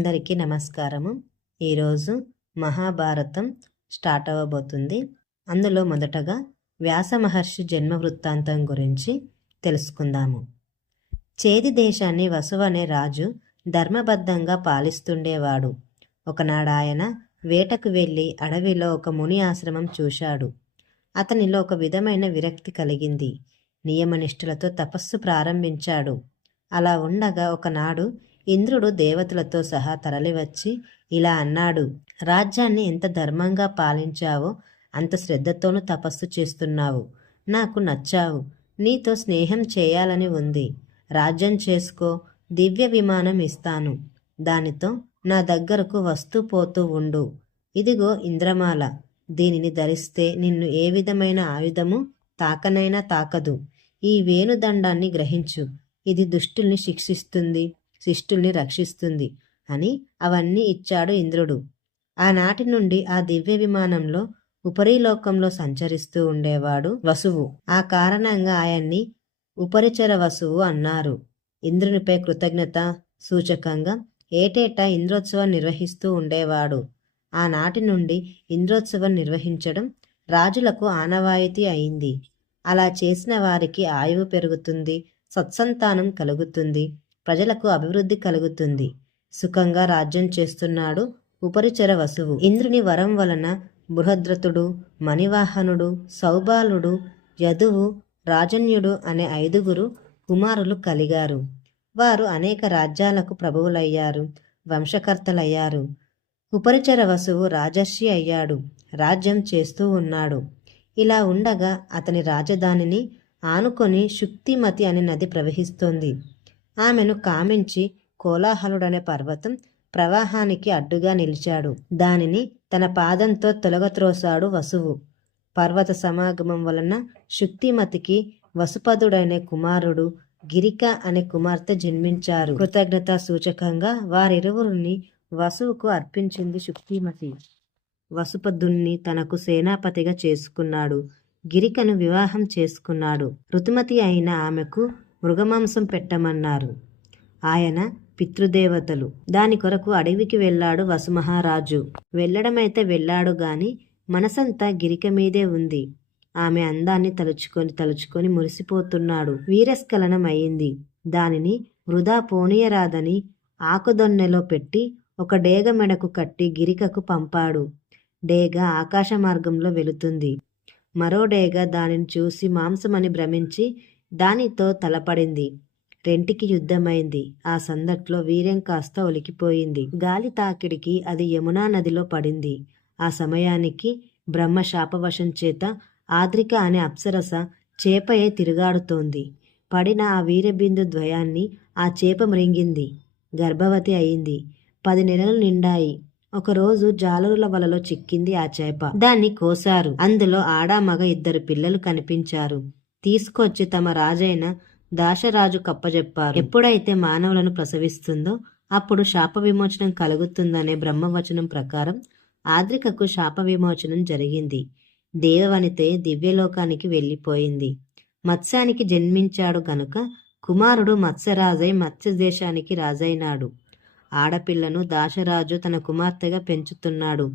అందరికీ నమస్కారము. ఈరోజు మహాభారతం స్టార్ట్ అవ్వబోతుంది. అందులో మొదటగా వ్యాస మహర్షి జన్మ వృత్తాంతం గురించి తెలుసుకుందాము. చేది దేశాన్ని వసువు అనే రాజు ధర్మబద్ధంగా పాలిస్తుండేవాడు. ఒకనాడు ఆయన వేటకు వెళ్ళి అడవిలో ఒక ముని ఆశ్రమం చూశాడు. అతనిలో ఒక విధమైన విరక్తి కలిగింది. నియమనిష్ఠులతో తపస్సు ప్రారంభించాడు. అలా ఉండగా ఒకనాడు ఇంద్రుడు దేవతలతో సహా తరలివచ్చి ఇలా అన్నాడు: రాజ్యాన్ని ఎంత ధర్మంగా పాలించావో అంత శ్రద్ధతోనూ తపస్సు చేస్తున్నావు. నాకు నచ్చావు. నీతో స్నేహం చేయాలని ఉంది. రాజ్యం చేసుకో. దివ్య విమానం ఇస్తాను. దానితో నా దగ్గరకు వస్తూ పోతూ ఉండు. ఇదిగో ఇంద్రమాల. దీనిని ధరిస్తే నిన్ను ఏ విధమైన ఆయుధము తాకనైనా తాకదు. ఈ వేణుదండాన్ని గ్రహించు. ఇది దుష్టుల్ని శిక్షిస్తుంది, శిష్టుల్ని రక్షిస్తుంది అని అవన్నీ ఇచ్చాడు ఇంద్రుడు. ఆనాటి నుండి ఆ దివ్య విమానంలో ఉపరిలోకంలో సంచరిస్తూ ఉండేవాడు వసువు. ఆ కారణంగా ఆయన్ని ఉపరిచర వసువు అన్నారు. ఇంద్రునిపై కృతజ్ఞత సూచకంగా ఏటేటా ఇంద్రోత్సవం నిర్వహిస్తూ ఉండేవాడు. ఆనాటి నుండి ఇంద్రోత్సవం నిర్వహించడం రాజులకు ఆనవాయితీ అయింది. అలా చేసిన వారికి ఆయువు పెరుగుతుంది, సత్సంతానం కలుగుతుంది, ప్రజలకు అభివృద్ధి కలుగుతుంది. సుఖంగా రాజ్యం చేస్తున్నాడు ఉపరిచర వసువు. ఇంద్రుని వరం వలన బృహద్రథుడు, మణివాహనుడు, సౌబాలుడు, యదువు, రాజన్యుడు అనే 5 కుమారులు కలిగారు. వారు అనేక రాజ్యాలకు ప్రభువులయ్యారు, వంశకర్తలయ్యారు. ఉపరిచర వసువు రాజర్షి అయ్యాడు, రాజ్యం చేస్తూ ఉన్నాడు. ఇలా ఉండగా అతని రాజధానిని ఆనుకొని శుక్తిమతి అనే నది ప్రవహిస్తోంది. ఆమెను కామించి కోలాహలుడనే పర్వతం ప్రవాహానికి అడ్డుగా నిలిచాడు. దానిని తన పాదంతో తొలగత్రోసాడు వసువు. పర్వత సమాగమం వలన శుక్తిమతికి వసుపదుడనే కుమారుడు, గిరిక అనే కుమార్తె జన్మించారు. కృతజ్ఞతా సూచకంగా వారిరువురిని వసువుకు అర్పించింది శుక్తిమతి. వసుపదుణ్ణి తనకు సేనాపతిగా చేసుకున్నాడు. గిరికను వివాహం చేసుకున్నాడు. ఋతుమతి అయిన ఆమెకు మృగమాంసం పెట్టమన్నారు ఆయన పితృదేవతలు. దాని కొరకు అడవికి వెళ్ళాడు వసుమహారాజు. వెళ్ళడమైతే వెళ్ళాడు గాని మనసంతా గిరిక మీదే ఉంది. ఆమె అందాన్ని తలుచుకొని మురిసిపోతున్నాడు. వీరస్ఖలనం అయింది. దానిని వృధా పోనీయరాదని ఆకుదొన్నెలో పెట్టి ఒక డేగ మెడకు కట్టి గిరికకు పంపాడు. డేగ ఆకాశ మార్గంలో వెళుతుంది. మరో డేగ దానిని చూసి మాంసమని భ్రమించి దానితో తలపడింది. రెంటికి యుద్ధమైంది. ఆ సందట్లో వీర్యం కాస్త ఒలికిపోయింది. గాలి తాకిడికి అది యమునా నదిలో పడింది. ఆ సమయానికి బ్రహ్మ శాపవశం చేత ఆద్రిక అనే అప్సరస చేపయే తిరుగాడుతోంది. పడిన ఆ వీరబిందు ద్వయాన్ని ఆ చేప మృంగింది. గర్భవతి అయింది. 10 నెలలు నిండాయి. ఒకరోజు జాలరుల వలలో చిక్కింది ఆ చేప. దాన్ని కోసారు. అందులో ఆడా మగ 2 పిల్లలు కనిపించారు. తీసుకొచ్చి తమ రాజైన దాశరాజు కప్పజెప్పారు. ఎప్పుడైతే మానవులను ప్రసవిస్తుందో అప్పుడు శాప విమోచనం కలుగుతుందనే బ్రహ్మవచనం ప్రకారం ఆద్రికకు శాప విమోచనం జరిగింది. దేవవనితే దివ్యలోకానికి వెళ్ళిపోయింది. మత్స్యానికి జన్మించాడు గనుక కుమారుడు మత్స్యరాజై మత్స్యదేశానికి రాజైనాడు. ఆడపిల్లను దాశరాజు తన కుమార్తెగా పెంచుతున్నాడు.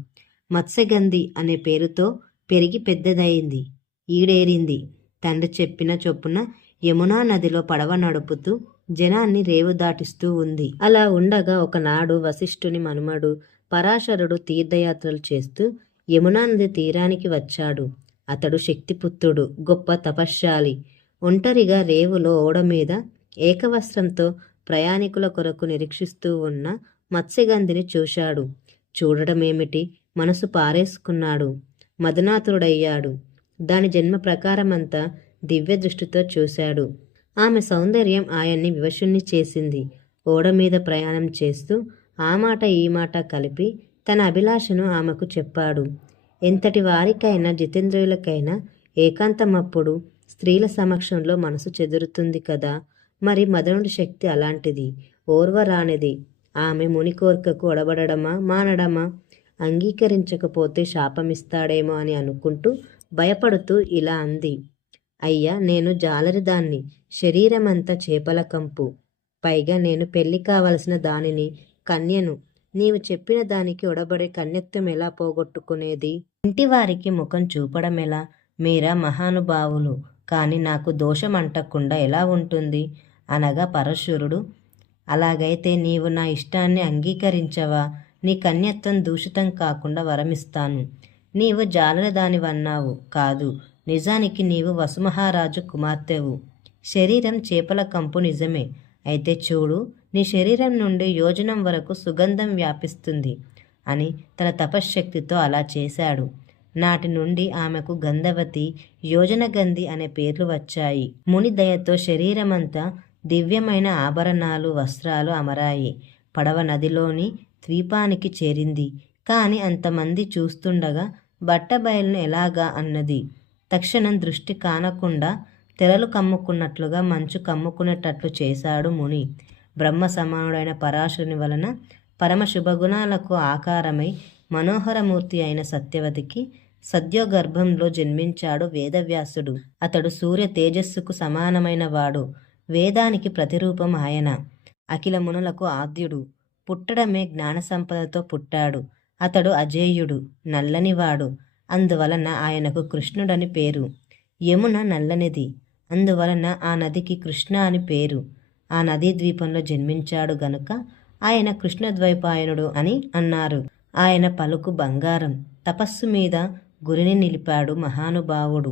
మత్స్యగంధి అనే పేరుతో పెరిగి పెద్దదయింది, ఈడేరింది. తండ్రి చెప్పిన చొప్పున యమునా నదిలో పడవ నడుపుతూ జనాన్ని రేవు దాటిస్తూ ఉంది. అలా ఉండగా ఒకనాడు వశిష్ఠుని మనుమడు పరాశరుడు తీర్థయాత్రలు చేస్తూ యమునా నది తీరానికి వచ్చాడు. అతడు శక్తిపుత్రుడు, గొప్ప తపశ్శాలి. ఒంటరిగా రేవులో ఓడ మీద ఏకవస్త్రంతో ప్రయాణికుల కొరకు నిరీక్షిస్తూ ఉన్న మత్స్యగంధిని చూశాడు. చూడడమేమిటి, మనసు పారేసుకున్నాడు. మదనాతుడయ్యాడు. దాని జన్మ ప్రకారమంతా దివ్య దృష్టితో చూశాడు. ఆమె సౌందర్యం ఆయన్ని వివశుణ్ణి చేసింది. ఓడ మీద ప్రయాణం చేస్తూ ఆ మాట ఈ మాట కలిపి తన అభిలాషను ఆమెకు చెప్పాడు. ఎంతటి వారికైనా జితేంద్రియులకైనా ఏకాంతమప్పుడు స్త్రీల సమక్షంలో మనసు చెదురుతుంది కదా. మరి మదనుడి శక్తి అలాంటిది, ఓర్వరానిది. ఆమె ముని కోరికకు ఒడబడమా మానడమా, అంగీకరించకపోతే శాపమిస్తాడేమో అని అనుకుంటూ భయపడుతూ ఇలా అంది: అయ్యా, నేను జాలరిదాన్ని, శరీరమంతా చేపల కంపు. పైగా నేను పెళ్లి కావలసిన దానిని, కన్యను. నీవు చెప్పిన దానికి ఒడబడే కన్యత్వం ఎలా పోగొట్టుకునేది? ఇంటివారికి ముఖం చూపడమెలా? మీరా మహానుభావులు, కాని నాకు దోషం అంటకుండా ఎలా ఉంటుంది? అనగా పరశురుడు, అలాగైతే నీవు నా ఇష్టాన్ని అంగీకరించవా? నీ కన్యత్వం దూషితం కాకుండా వరమిస్తాను. నీవు జాలరదానివన్నావు కాదు, నిజానికి నీవు వసుమహారాజు కుమార్తెవు. శరీరం చేపల కంపు నిజమే. అయితే చూడు, నీ శరీరం నుండి యోజనం వరకు సుగంధం వ్యాపిస్తుంది అని తన తపశ్శక్తితో అలా చేశాడు. నాటి నుండి ఆమెకు గంధవతి, యోజనగంధి అనే పేర్లు వచ్చాయి. ముని దయతో శరీరమంతా దివ్యమైన ఆభరణాలు, వస్త్రాలు అమరాయి. పడవ నదిలోని ద్వీపానికి చేరింది. కాని అంతమంది చూస్తుండగా బట్టబయలును ఎలాగా అన్నది. తక్షణం దృష్టి కానకుండా తెరలు కమ్ముకున్నట్లుగా మంచు కమ్ముకునేటట్లు చేశాడు ముని. బ్రహ్మ సమానుడైన పరాశరుని వలన పరమ శుభగుణాలకు ఆకారమై మనోహరమూర్తి అయిన సత్యవతికి సద్యోగర్భంలో జన్మించాడు వేదవ్యాసుడు. అతడు సూర్య తేజస్సుకు సమానమైన వాడు. వేదానికి ప్రతిరూపం ఆయన. అఖిల మునులకు ఆద్యుడు. పుట్టడమే జ్ఞాన సంపదతో పుట్టాడు. అతడు అజేయుడు, నల్లనివాడు. అందువలన ఆయనకు కృష్ణుడని పేరు. యమున నల్లనిది, అందువలన ఆ నదికి కృష్ణ అని పేరు. ఆ నదీ ద్వీపంలో జన్మించాడు గనుక ఆయన కృష్ణద్వైపాయనుడు అని అన్నారు. ఆయన పలుకు బంగారం. తపస్సు మీద గురిని నిలిపాడు మహానుభావుడు.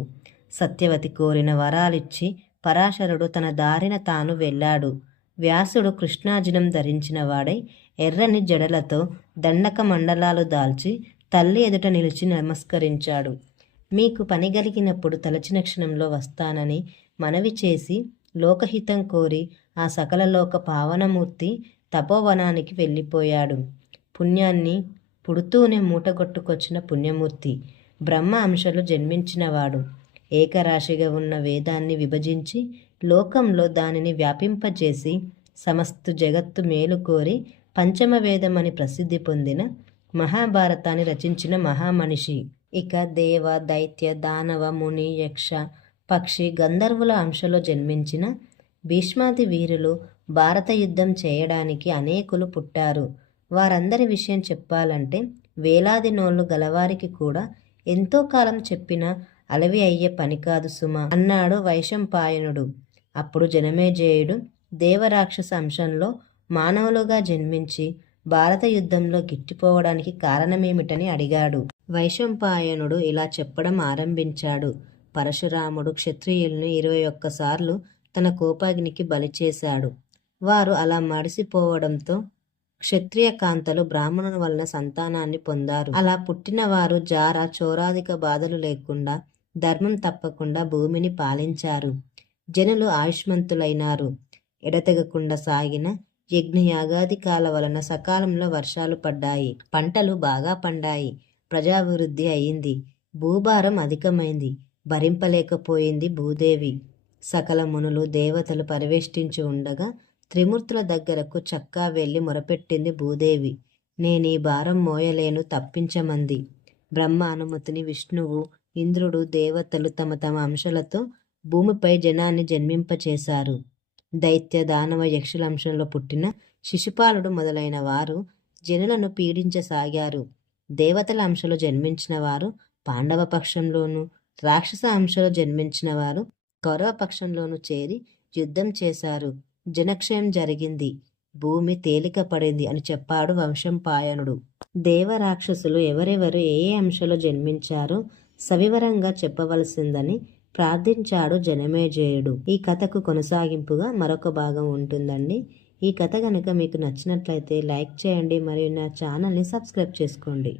సత్యవతి కోరిన వరాలిచ్చి పరాశరుడు తన దారిన తాను వెళ్ళాడు. వ్యాసుడు కృష్ణార్జునం ధరించిన వాడై ఎర్రని జడలతో దండక మండలాలు దాల్చి తల్లి ఎదుట నిలిచి నమస్కరించాడు. మీకు పని కలిగినప్పుడు తలచిన క్షణంలో వస్తానని మనవి చేసి లోకహితం కోరి ఆ సకల లోక పావనమూర్తి తపోవనానికి వెళ్ళిపోయాడు. పుణ్యాన్ని పుడుతూనే మూటగొట్టుకొచ్చిన పుణ్యమూర్తి. బ్రహ్మ అంశలు జన్మించినవాడు. ఏకరాశిగా ఉన్న వేదాన్ని విభజించి లోకంలో దానిని వ్యాపింపజేసి సమస్త జగత్తు మేలు కోరి పంచమ వేదమని ప్రసిద్ధి పొందిన మహాభారతాన్ని రచించిన మహామనిషి. ఇక దేవ, దైత్య, దానవ, ముని, యక్ష, పక్షి, గంధర్వుల అంశలో జన్మించిన భీష్మాది వీరులు భారత యుద్ధం చేయడానికి అనేకులు పుట్టారు. వారందరి విషయం చెప్పాలంటే వేలాది నోళ్లు గలవారికి కూడా ఎంతో కాలం చెప్పినా అలవి అయ్యే పని కాదు సుమ అన్నాడు వైశంపాయనుడు. అప్పుడు జనమేజయుడు దేవరాక్షస అంశంలో మానవులుగా జన్మించి భారత యుద్ధంలో గిట్టిపోవడానికి కారణమేమిటని అడిగాడు. వైశంపాయనుడు ఇలా చెప్పడం ఆరంభించాడు. పరశురాముడు క్షత్రియుల్ని 21 సార్లు తన కోపాగ్నికి బలి చేశాడు. వారు అలా మడిసిపోవడంతో క్షత్రియ కాంతలు బ్రాహ్మణుల వలన సంతానాన్ని పొందారు. అలా పుట్టిన వారు జార, చోరాదిక బాధలు లేకుండా ధర్మం తప్పకుండా భూమిని పాలించారు. జనులు ఆయుష్మంతులైనారు. ఎడతెగకుండా సాగిన యజ్ఞయాగాదికాల వలన సకాలంలో వర్షాలు పడ్డాయి. పంటలు బాగా పండాయి. ప్రజాభివృద్ధి అయింది. భూభారం అధికమైంది. భరింపలేకపోయింది భూదేవి. సకల మునులు, దేవతలు పరివేష్టించి ఉండగా త్రిమూర్తుల దగ్గరకు చక్కా వెళ్ళి మొరపెట్టింది భూదేవి. నేనీ భారం మోయలేను, తప్పించమంది. బ్రహ్మ అనుమతిని విష్ణువు, ఇంద్రుడు, దేవతలు తమ తమ అంశాలతో భూమిపై జనాన్ని జన్మింపచేశారు. దైత్య, దానవ, యక్షుల అంశంలో పుట్టిన శిశుపాలుడు మొదలైన వారు జనులను పీడించసాగారు. దేవతల అంశలో జన్మించిన వారు పాండవ పక్షంలోనూ, రాక్షస అంశలో జన్మించిన వారు కౌరవ పక్షంలోనూ చేరి యుద్ధం చేశారు. జనక్షయం జరిగింది. భూమి తేలిక పడింది అని చెప్పాడు వంశంపాయనుడు. దేవరాక్షసులు ఎవరెవరు ఏ అంశలో జన్మించారో సవివరంగా చెప్పవలసిందని ప్రార్థించాడు జనమేజయుడు. ఈ కథకు కొనసాగింపుగా మరొక భాగం ఉంటుందండి. ఈ కథ కనుక మీకు నచ్చినట్లయితే లైక్ చేయండి మరియు నా ఛానల్ని సబ్స్క్రైబ్ చేసుకోండి.